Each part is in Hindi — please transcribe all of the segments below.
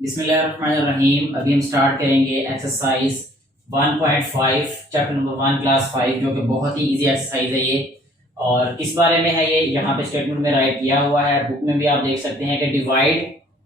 बिस्मिल्लाहिर्रहमानिर्रहीम। अभी हम स्टार्ट करेंगे एक्सरसाइज 1.5 चैप्टर नंबर 1 क्लास 5, जो कि बहुत ही इजी एक्सरसाइज है ये। और किस बारे में है ये, यहाँ पे स्टेटमेंट में राइट किया हुआ है, बुक में भी आप देख सकते हैं कि डिवाइड,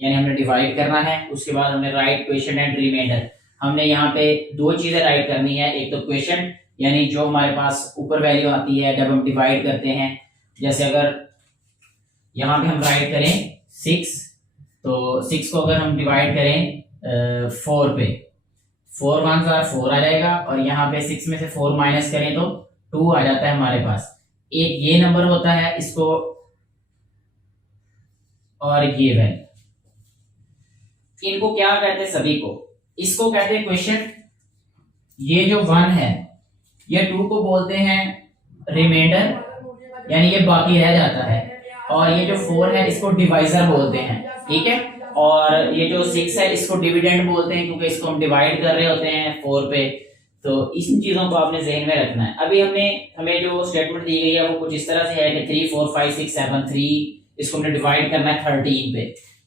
यानी हमने डिवाइड करना है। उसके बाद हमने राइट क्वेश्चन एंड रिमाइंडर। हमने यहाँ पे दो चीजें राइट करनी है, एक तो क्वेश्चन यानी जो हमारे पास ऊपर वैल्यू आती है जब हम डिवाइड करते हैं। जैसे अगर यहाँ पे हम राइट करें 6, तो 6 को अगर हम डिवाइड करें 4 पे, 4 1 4 आ जाएगा, और यहाँ पे 6 में से 4 माइनस करें तो 2 आ जाता है हमारे पास। एक ये नंबर होता है इसको, और ये वैल्यू, इनको क्या कहते हैं सभी को? इसको कहते हैं क्वेश्चन। ये जो 1 है ये 2 को बोलते हैं रिमाइंडर, यानी ये बाकी रह जाता है। और ये जो 4 है इसको डिवाइजर बोलते हैं, ठीक है। और ये जो 6 है इसको डिविडेंड बोलते हैं, क्योंकि इसको हम डिवाइड कर रहे होते हैं 4 पे। तो इन चीजों को आपने जहन में रखना है। अभी हमें जो स्टेटमेंट दी गई है वो कुछ इस तरह से है कि 3 4 5 6 7 3, इसको हमने डिवाइड करना है 13 पे।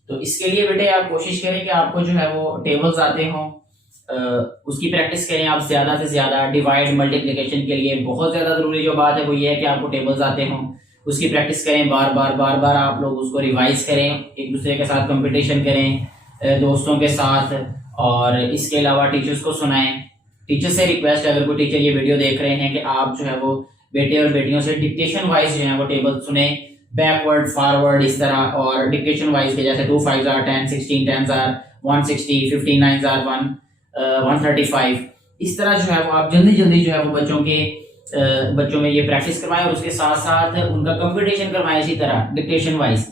तो इसके लिए बेटे आप कोशिश करें कि आपको जो है वो टेबल्स आते हों, उसकी प्रैक्टिस करें आप ज्यादा से ज्यादा। डिवाइड मल्टीप्लिकेशन के लिए बहुत ज्यादा जरूरी जो बात है वो ये है कि आपको टेबल्स आते हों, उसकी प्रैक्टिस करें बार बार आप लोग उसको रिवाइज करें, एक दूसरे के साथ कंपटीशन करें दोस्तों के साथ। और इसके अलावा टीचर्स को सुनाएं। टीचर से रिक्वेस्ट है, अगर कोई टीचर ये वीडियो देख रहे हैं, कि आप जो है वो बेटे और बेटियों से डिक्टेशन वाइज जो है वो टेबल सुने, बैकवर्ड फॉरवर्ड इस तरह। और डिक्टेशन वाइज के जैसे 2 5 10 16 10 160 15 9 135, इस तरह जो है वो आप जल्दी जल्दी जो है वो बच्चों में ये प्रैक्टिस करवाएं, और उसके साथ साथ उनका कंपटीशन करवाएं इसी तरह डिक्टेशन वाइज।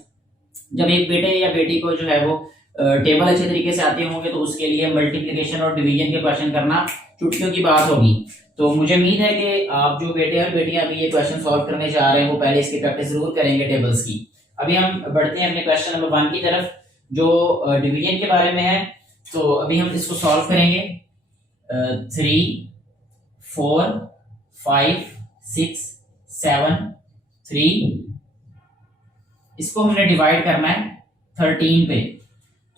जब एक बेटे या बेटी को जो है वो टेबल अच्छे तरीके से आते होंगे तो उसके लिए मल्टीप्लिकेशन और डिवीजन के क्वेश्चन करना चुटकियों की बात होगी। तो मुझे उम्मीद है कि आप जो बेटे और बेटियां अभी ये क्वेश्चन सॉल्व करने जा रहे हैं वो पहले इसकी प्रैक्टिस जरूर करेंगे टेबल्स की। अभी हम बढ़ते हैं अपने क्वेश्चन नंबर 1 की तरफ, जो डिवीजन के बारे में है। तो अभी हम इसको सॉल्व करेंगे। 3 4 5 6 7 3, इसको हमने डिवाइड करना है 13 पे।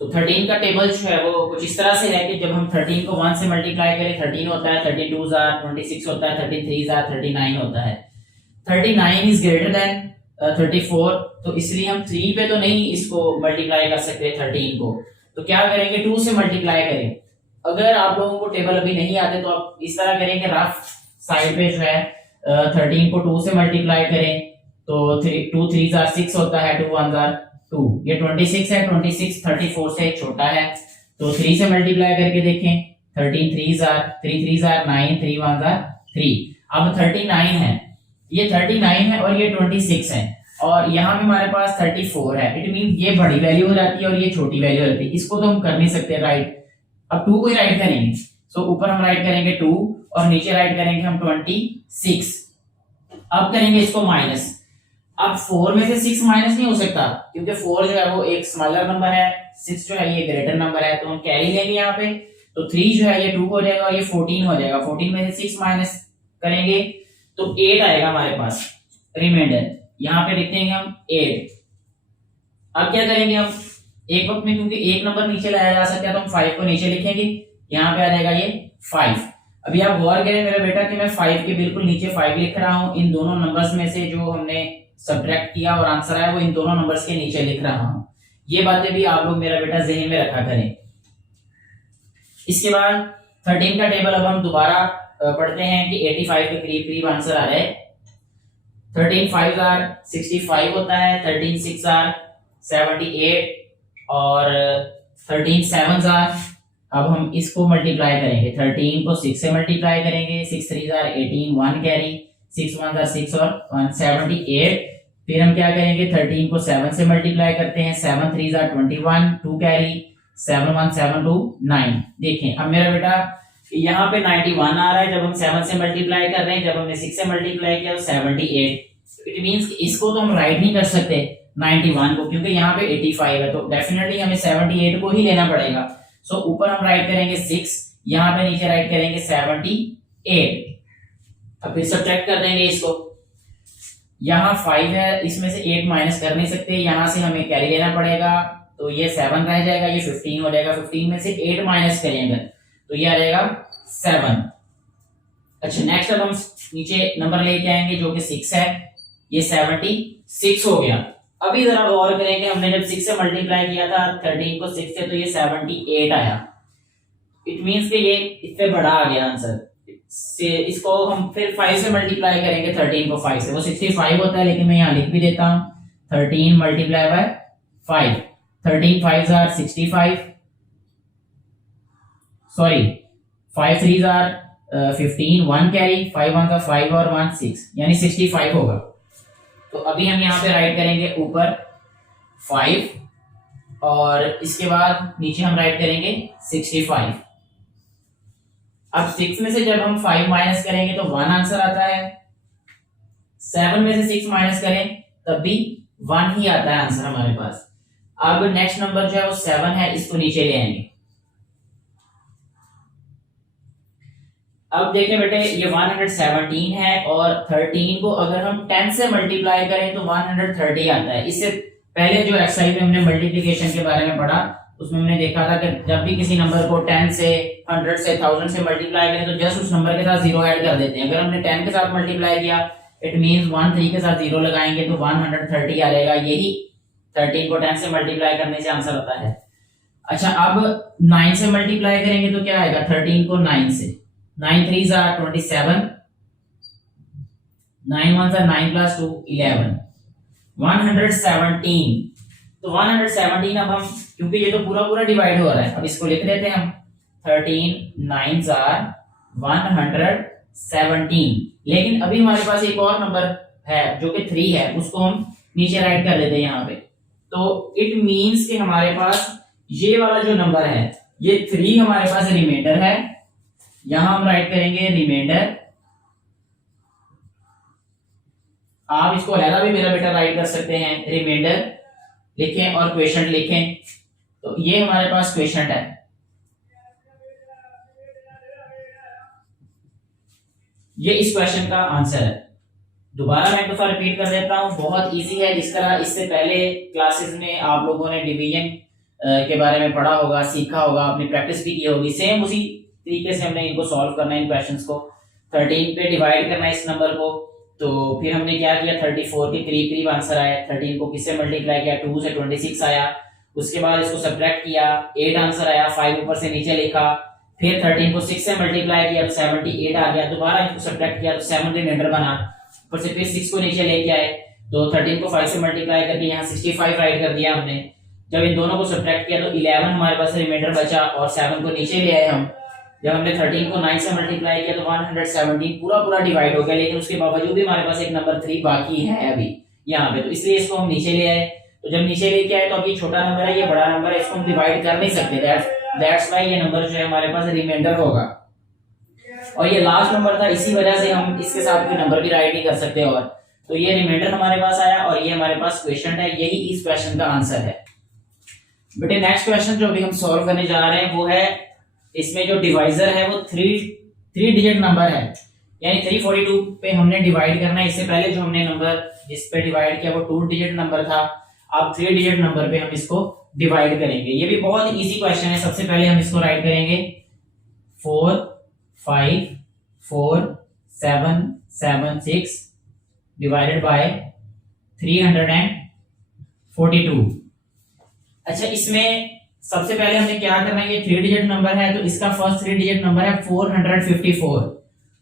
तो 13 का टेबल जो है वो कुछ इस तरह से है कि जब हम 13 को 1 से मल्टीप्लाई करें 13 होता है, 32 26 होता है, 33 39 होता है। 39 इज ग्रेटर देन 34, तो इसलिए हम 3 पे तो नहीं इसको मल्टीप्लाई कर सकते 13 को। तो क्या करेंगे, 2 से मल्टीप्लाई करें। अगर आप लोगों को टेबल अभी नहीं आते तो आप इस तरह करेंगे, रफ साइड पे जो है 13 को 2 से मल्टीप्लाई करें तो 2 3 6 होता है, 2 1 2, ये 26 है, 26 34 से छोटा है। तो 3 से मल्टीप्लाई करके देखें, 13 3 9, 3 1 3। अब 39 है, ये 39 है और ये 26 है, और यहाँ पे हमारे पास 34 है। इट मीन ये बड़ी वैल्यू हो जाती है और ये छोटी वैल्यू हो जाती है। इसको तो हम कर नहीं सकते राइट। अब 2 को ही राइट करेंगे, सो ऊपर हम राइट करेंगे 2 और नीचे राइट करेंगे हम 26। अब करेंगे इसको माइनस। अब 4 में से 6 माइनस नहीं हो सकता, क्योंकि 4 जो है वो एक स्मॉलर नंबर है, 6 जो है ये ग्रेटर नंबर है, तो हम कैरी लेंगे यहाँ पे। तो 3 जो है ये 2 हो जाएगा और ये 14 हो जाएगा। 14 में से 6 माइनस करेंगे तो 8 आएगा हमारे पास रिमाइंडर। यहाँ पे लिख देंगे हम 8। अब क्या करेंगे हम एक वक्त में, क्योंकि एक नंबर नीचे लाया जा सकता है तो हम 5 को नीचे लिखेंगे, यहाँ पे आ जाएगा ये 5। अभी आप गौर करें मेरा बेटा कि मैं 5 के बिल्कुल नीचे 5 लिख रहा हूँ। इन दोनों नंबर्स में से जो हमने सब्ट्रैक्ट किया और आंसर आया वो इन दोनों नंबर्स के नीचे लिख रहा हूं। ये बातें भी आप लोग मेरा बेटा जहन में रखा करें। इसके बाद 13 का टेबल अब हम दोबारा पढ़ते हैं कि 85 के करीब करीब आंसर आ रहा है। 13 5 65 होता है, 13 6 78, और 13 7 अब हम इसको मल्टीप्लाई करेंगे। 13 को 6 से मल्टीप्लाई करेंगे, 6 3 18, 1 कैरी, 6 1 6 और 178। फिर हम क्या करेंगे, 13 को 7 से मल्टीप्लाई करते हैं, 7 3 21, 2 कैरी, 7 1 7 2 9। देखें अब मेरा बेटा यहाँ पे 91 आ रहा है जब हम 7 से मल्टीप्लाई कर रहे हैं, जब हमने 6 से मल्टीप्लाई किया तो 78। इट मींस इसको तो हम राइट नहीं कर सकते 91 को, क्योंकि यहाँ पे 85 है, तो डेफिनेटली हमें 78 को ही लेना पड़ेगा। सो ऊपर हम राइट करेंगे 6, यहाँ पे नीचे राइट करेंगे 78। अब फिर सब्ट्रैक्ट कर देंगे इसको। यहाँ 5 है, इसमें से 8 माइनस कर नहीं सकते, यहाँ से हमें कैरी लेना पड़ेगा। तो ये 7 रह जाएगा, ये 15 हो जाएगा। 15 में से 8 माइनस करेंगे तो ये आ जाएगा 7। अच्छा नेक्स्ट अब हम नीचे नंबर लेके आएंगे जो कि 6 है, ये 76 हो गया। अभी जरा गौर करें कि हमने जब 6 से मल्टीप्लाई किया था 13 को 6 से, तो ये 78 आया। इट मींस कि ये इससे बड़ा आ गया आंसर से। इसको हम फिर 5 से मल्टीप्लाई करेंगे 13 को 5 से, वो 65 होता है, लेकिन मैं यहाँ लिख भी देता हूँ 13 multiply by 5। 13 5s are 65, sorry 5 3s are 15, 1 carry, 5 1s are 5 और 1 6, यानी 65 होगा। तो अभी हम यहाँ पे राइट करेंगे ऊपर 5 और इसके बाद नीचे हम राइट करेंगे 65। अब 6 में से जब हम 5 माइनस करेंगे तो 1 आंसर आता है। 7 में से 6 माइनस करें तब भी 1 ही आता है आंसर हमारे पास। अब नेक्स्ट नंबर जो है वो 7 है, इसको नीचे ले आएंगे। अब देखें बेटे ये 117 है और 13 को अगर हम 10 से मल्टीप्लाई करें तो 130 आता है। इससे पहले जो एक्सरसाइज में हमने मल्टीप्लिकेशन के बारे में पढ़ा उसमें हमने देखा था कि जब भी किसी नंबर को 10 से 100 से 1000 से मल्टीप्लाई करें तो जस्ट उस नंबर के साथ 0 ऐड कर देते हैं। अगर हमने 10 के साथ मल्टीप्लाई किया इट मींस 1 3 के साथ 0 लगाएंगे तो 130 आ जाएगा। यही 13 को 10 से मल्टीप्लाई करने से आंसर आता है। अच्छा अब 9 से मल्टीप्लाई करेंगे तो क्या आएगा? 13 को 9 से, 9 3s are 27, 9 1s are 9 plus 2 11, 117। तो 117 अब हम क्योंकि ये तो पूरा पूरा डिवाइड हो रहा है अब इसको लिख देते हैं हम 13 9s are 117। लेकिन अभी हमारे पास एक और नंबर है जो कि 3 है, उसको हम नीचे राइट कर देते हैं यहाँ पे। तो इट मींस कि हमारे पास ये वाला जो नंबर है ये 3 हमारे पास रिमाइंडर है। यहां हम राइट करेंगे रिमाइंडर। आप इसको अलग भी मेरा बेटा राइट कर सकते हैं, रिमाइंडर लिखें और क्वेश्चन लिखें। तो ये हमारे पास क्वेश्चन है। ये इस क्वेश्चन का आंसर है। दोबारा मैं एक दफा रिपीट कर देता हूं, बहुत इजी है। जिस तरह इससे पहले क्लासेस में आप लोगों ने डिवीजन के बारे में पढ़ा होगा, सीखा होगा, अपनी प्रैक्टिस भी की होगी, सेम उसी तरीके से हमने इनको सॉल्व करना है। इन क्वेश्चंस को 13 पे डिवाइड करना है इस नंबर को। तो फिर हमने क्या किया 34 के करीब करीब आंसर आया। 13 को किससे मल्टीप्लाई किया 2 से 26 आया। उसके बाद इसको सब्ट्रैक्ट किया 8 आंसर आया। 5 ऊपर से नीचे लिखा। फिर 13 को 6 से मल्टीप्लाई किया तो 78 आ गया। दोबारा इसको सब्ट्रैक्ट किया तो 7 रिमाइंडर बना। ऊपर से फिर 6 को नीचे लेके आए तो 13 को 5 से मल्टीप्लाई करके यहाँ 65 राइट कर दिया हमने। जब इन दोनों को सब्ट्रैक्ट किया तो 11 हमारे पास रिमाइंडर बचा और 7 को नीचे ले आए हम। जब हमने 13 को 9 से मल्टीप्लाई किया तो 117 पूरा पूरा डिवाइड हो गया। लेकिन उसके बावजूद भी हमारे पास एक नंबर 3 बाकी है अभी यहाँ पे, तो इसलिए इसको हम नीचे ले आए। तो जब नीचे लेके आए तो अब ये छोटा नंबर है, ये बड़ा नंबर है, इसको हम डिवाइड कर नहीं सकते। दैट्स व्हाई ये नंबर जो है हमारे पास रिमाइंडर होगा। और ये लास्ट नंबर था, इसी वजह से हम इसके साथ कोई नंबर भी राइट नहीं कर सकते। और तो ये रिमाइंडर हमारे पास आया और ये हमारे पास क्वेश्चन है। यही इस क्वेश्चन का आंसर है। बेटे नेक्स्ट क्वेश्चन जो अभी हम सॉल्व करने जा रहे हैं वो है, इसमें जो डिवाइजर है वो 3 डिजिट नंबर है, यानी 342 पे हमने डिवाइड करना है। इससे पहले जो हमने नंबर जिस पे डिवाइड किया वो 2 डिजिट नंबर था। अब 3 डिजिट नंबर पे हम इसको डिवाइड करेंगे। ये भी बहुत इजी क्वेश्चन है। सबसे पहले हम इसको राइट करेंगे 4 5 4 7 7 6 डिवाइडेड बाय 342। अच्छा इसमें सबसे पहले हमने क्या करना है, ये 3 डिजिट नंबर है तो इसका फर्स्ट 3 डिजिट नंबर है 454।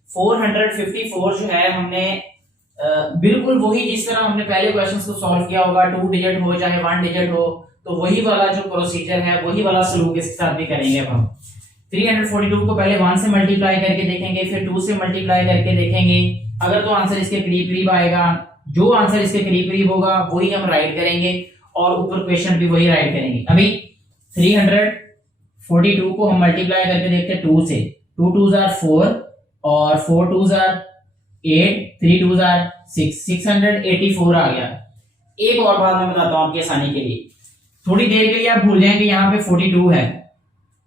454 जो है हमने बिल्कुल वही जिस तरह हमने पहले क्वेश्चंस को सॉल्व किया होगा, 2 डिजिट हो चाहे 1 डिजिट हो, तो वही वाला जो प्रोसीजर है वही वाला सलूक इसके साथ भी करेंगे। अब हम 342 को पहले 1 से मल्टीप्लाई करके देखेंगे, फिर 2 से मल्टीप्लाई करके देखेंगे। अगर तो आंसर इसके करीब करीब आएगा, जो आंसर इसके करीब करीब होगा वही हम राइट करेंगे और ऊपर क्वेश्चन भी वही राइट करेंगे। अभी 342 को हम मल्टीप्लाई करके देखते हैं 2 से। 2 2s are 4 और 4 2s are 8, 3 2s are 6, 684 आ गया। एक और बात मैं बताता हूं आपकी आसानी के लिए, थोड़ी देर के लिए आप भूल जाएं कि यहाँ पे 42 है,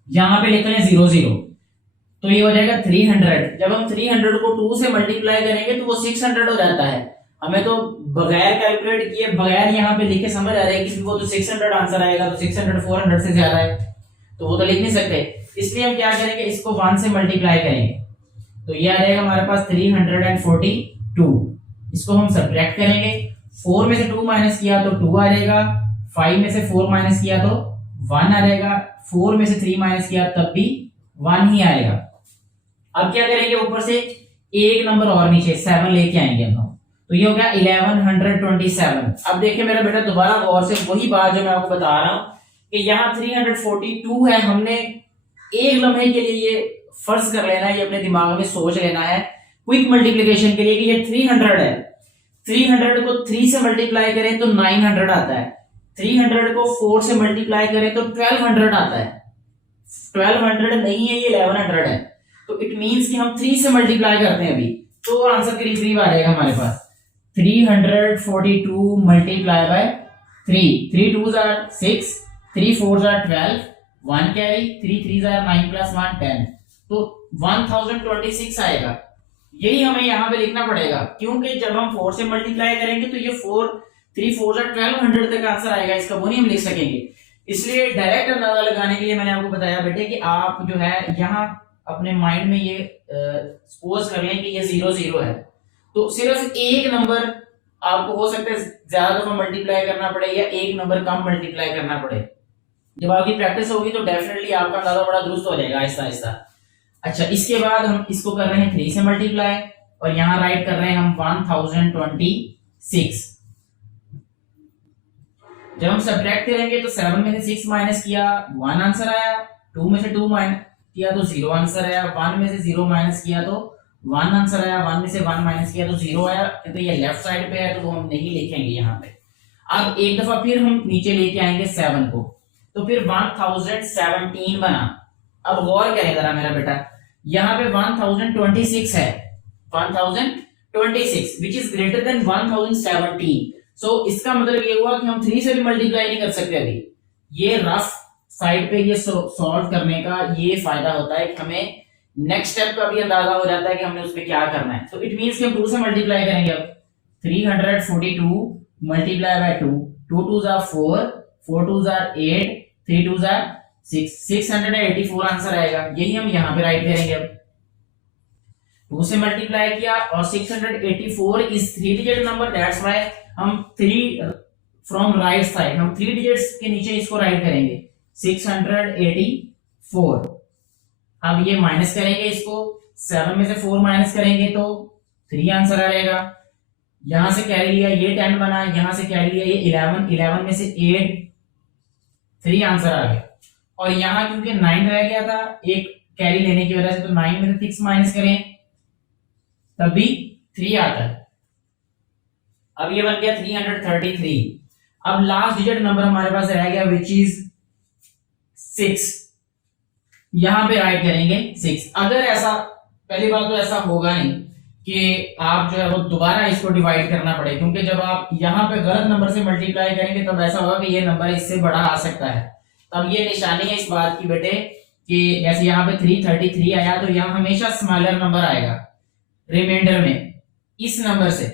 यहाँ पे लिख लें 0 0, तो ये हो जाएगा 300। जब हम 300 को 2 से मल्टीप्लाई करेंगे तो वो 600 हो जाता है। हमें तो बगैर कैलकुलेट किए, बगैर यहाँ पे लिखे समझ आ रहा है किसी को तो 600 आंसर आएगा, तो 600 400 से ज्यादा है तो वो तो लिख नहीं सकते, इसलिए हम क्या करेंगे, इसको 1 से मल्टीप्लाई करेंगे, तो ये आ जाएगा हमारे पास 342। इसको हम सब्ट्रैक्ट करेंगे, 4 में से 2 माइनस किया तो 2 आ जाएगा, 5 में से 4 माइनस किया तो 1 आ जाएगा, 4 में से 3 माइनस किया तब भी 1 ही आएगा। अब क्या करेंगे, ऊपर से एक नंबर और नीचे 7 लेके आएंगे हम, तो ये हो गया 1127। अब देखिए मेरा बेटा दोबारा गौर से वही बात जो मैं आपको बता रहा हूं कि यहाँ 342 है, हमने एक लम्हे के लिए ये फर्ज कर लेना है, ये अपने दिमाग में सोच लेना है क्विक मल्टीप्लिकेशन के लिए कि ये 300 है, 300 को 3 से मल्टीप्लाई करें तो 900 आता है, 300 को 4 से मल्टीप्लाई करें तो 1200 आता है, 1200 नहीं है, ये 1100 है, तो इट मींस कि हम 3 से मल्टीप्लाई करते हैं अभी, तो आंसर करीब करीब आ जाएगा हमारे पास 342 multiply bye 3, 3 2s are 6, 3 4s are 12, 1 carry, 3 3s are 9 plus 1 10, तो 1026 आएगा। यही हमें यहाँ पे लिखना पड़ेगा, क्योंकि जब हम 4 से मल्टीप्लाई करेंगे तो ये 3 4s are 1200 तक आंसर आएगा, इसका वो नहीं हम लिख सकेंगे। इसलिए डायरेक्ट अंदाजा लगाने के लिए मैंने आपको बताया बेटे कि आप जो है यहाँ अपने माइंड में ये सपोज कर लें कि ये 0 0 है, तो सिर्फ एक नंबर आपको हो सकता है ज्यादा दफा मल्टीप्लाई करना पड़े या एक नंबर कम मल्टीप्लाई करना पड़े। जब आपकी प्रैक्टिस होगी तो डेफिनेटली आपका अंदाजा बड़ा दुरुस्त हो जाएगा आहिस्ता आहिस्ता। अच्छा, इसके बाद हम इसको कर रहे हैं 3 से मल्टीप्लाई और यहाँ राइट कर रहे हैं हम 1026। जब हम सब्ट्रैक्ट करेंगे तो 7 में से 6 माइनस किया 1 आंसर आया, 2 में से 2 माइनस किया तो 0 आंसर आया, 1 में से 0 माइनस किया तो 1 आंसर आया, 1 में से 1 माइनस किया तो 0 आया, क्योंकि ये लेफ्ट साइड पे है तो वो हम नहीं लिखेंगे यहाँ पे। अब एक दफा फिर हम नीचे लेके आएंगे 7 को, तो फिर 1017 बना। अब गौर करें जरा मेरा बेटा, यहाँ पे 1026 है, 1026 विच इज ग्रेटर देन 1017, सो इसका मतलब ये हुआ कि हम 3 से भी मल्टीप्लाई नहीं कर सकते अभी। ये रफ साइड पे ये सॉल्व करने का ये फायदा होता है कि हमें नेक्स्ट स्टेप का भी अंदाजा हो जाता है कि हमने उसमें क्या करना है। तो इट मींस कि हम 2 से मल्टीप्लाई करेंगे। अब 342 multiply bye 2, 2 2s are 4, 4 2s are 8, 3 2s are 6, 684 answer आएगा। यही हम यहाँ पे राइट करेंगे। अब 2 से मल्टीप्लाई किया और 684 is 3 digit number, that's why हम 3 फ्रॉम राइट साइड हम 3 डिजिट्स के नीचे इसको राइट करेंगे 684। अब ये माइनस करेंगे, इसको 7 में से 4 माइनस करेंगे तो 3 आंसर आ जाएगा। यहां से कैरी लिया ये 10 बना, यहां से कैरी लिया ये 11, 11 में से 8 3 आंसर आ गया। और यहाँ क्योंकि 9 रह गया था एक कैरी लेने की वजह से, तो 9 में से 6 माइनस करें तब भी 3 आता है। अब ये बन गया 333। अब लास्ट डिजिट नंबर हमारे पास रह गया विच इज 6, यहां पे राइट करेंगे 6। अगर ऐसा, पहली बात तो ऐसा होगा नहीं कि आप जो है वो दोबारा इसको डिवाइड करना पड़े, क्योंकि जब आप यहाँ पे गलत नंबर से मल्टीप्लाई करेंगे तब ऐसा होगा कि ये नंबर इससे बड़ा आ सकता है। तब ये निशानी है इस बात की बेटे कि जैसे यहाँ पे 333 आया तो यहाँ हमेशा स्मॉलर नंबर आएगा रिमाइंडर में इस नंबर से,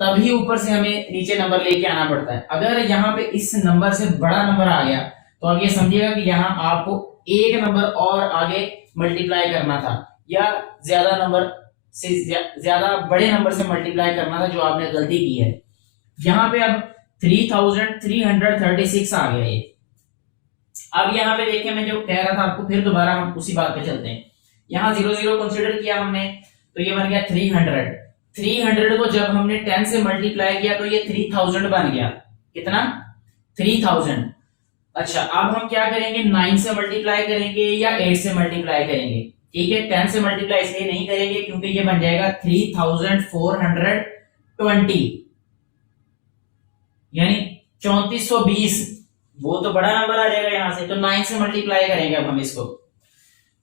तभी ऊपर से हमें नीचे नंबर लेके आना पड़ता है। अगर यहाँ पे इस नंबर से बड़ा नंबर आ गया तो अब ये समझिएगा कि यहाँ आपको एक नंबर और आगे मल्टीप्लाई करना था या ज्यादा नंबर से ज्यादा बड़े नंबर से मल्टीप्लाई करना था, जो आपने गलती की है। यहाँ पे अब 3336 आ गया ये। अब यहाँ पे देखिए मैं जो कह रहा था आपको, फिर दोबारा हम उसी बात पे चलते हैं। यहाँ 0 0 कंसीडर किया हमने तो ये बन गया 300। 300 को जब हमने 10 से मल्टीप्लाई किया तो ये 3000 बन गया। कितना? 3000। अच्छा, अब हम क्या करेंगे, 9 से मल्टीप्लाई करेंगे या 8 से मल्टीप्लाई करेंगे? ठीक है, 10 से मल्टीप्लाई इसलिए नहीं करेंगे क्योंकि ये बन जाएगा 3420 यानी 3420, वो तो बड़ा नंबर आ जाएगा यहाँ से। तो 9 से मल्टीप्लाई करेंगे अब हम इसको,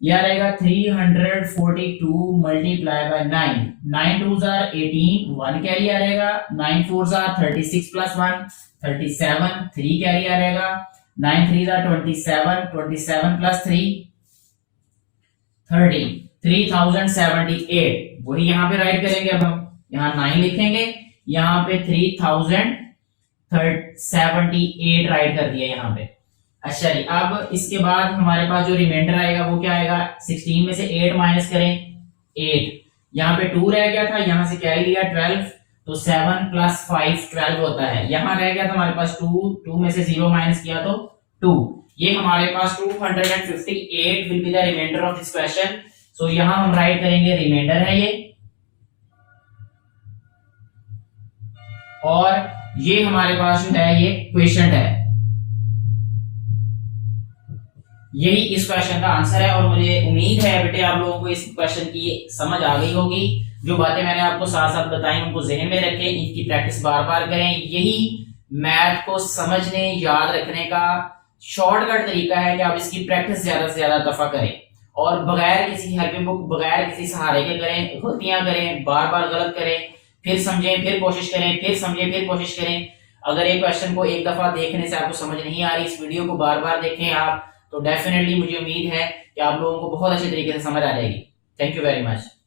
यह रहेगा 342 multiply by 9, 9 2s are 18, 1 carry आ रहेगा, 9 4s are 36 plus 1 37, 3 कैरी आ रहेगा, 9 3s are 27, 27 plus 3 30, 3078। वही यहाँ पे राइट करेंगे। अब हम यहाँ 9 लिखेंगे, यहाँ पे 3078 राइट कर दिया यहाँ पे। अच्छा जी, अब इसके बाद हमारे पास जो रिमाइंडर आएगा वो क्या आएगा, 16 में से 8 माइनस करें 8, यहाँ पे 2 रह गया था, यहाँ से क्या ही लिया 12, तो 7 + 5 12 होता है। यहाँ रह गया था हमारे पास 2 में से 0 माइनस किया तो 2, ये हमारे पास 258 will be the reminder of this question. So यहाँ हम राइट करेंगे रिमाइंडर है ये, और ये हमारे पास जो है ये क्वेश्चन है, यही इस क्वेश्चन का आंसर है। और मुझे उम्मीद है बेटे आप लोगों को इस क्वेश्चन की समझ आ गई होगी। जो बातें मैंने आपको साथ साथ बताई उनको जहन में रखें, इनकी प्रैक्टिस बार बार करें। यही मैथ को समझने याद रखने का शॉर्टकट तरीका है कि आप इसकी प्रैक्टिस ज्यादा से ज्यादा दफा करें, और बगैर किसी हेल्पिंग बुक, बगैर किसी सहारे के करें, गलतियां करें, बार बार गलत करें, फिर समझें, फिर कोशिश करें, फिर समझें, फिर कोशिश करें। अगर एक क्वेश्चन को एक दफा देखने से आपको समझ नहीं आ रही, इस वीडियो को बार बार देखें आप, तो डेफिनेटली मुझे उम्मीद है कि आप लोगों को बहुत अच्छे तरीके से समझ आ जाएगी। Thank you very much.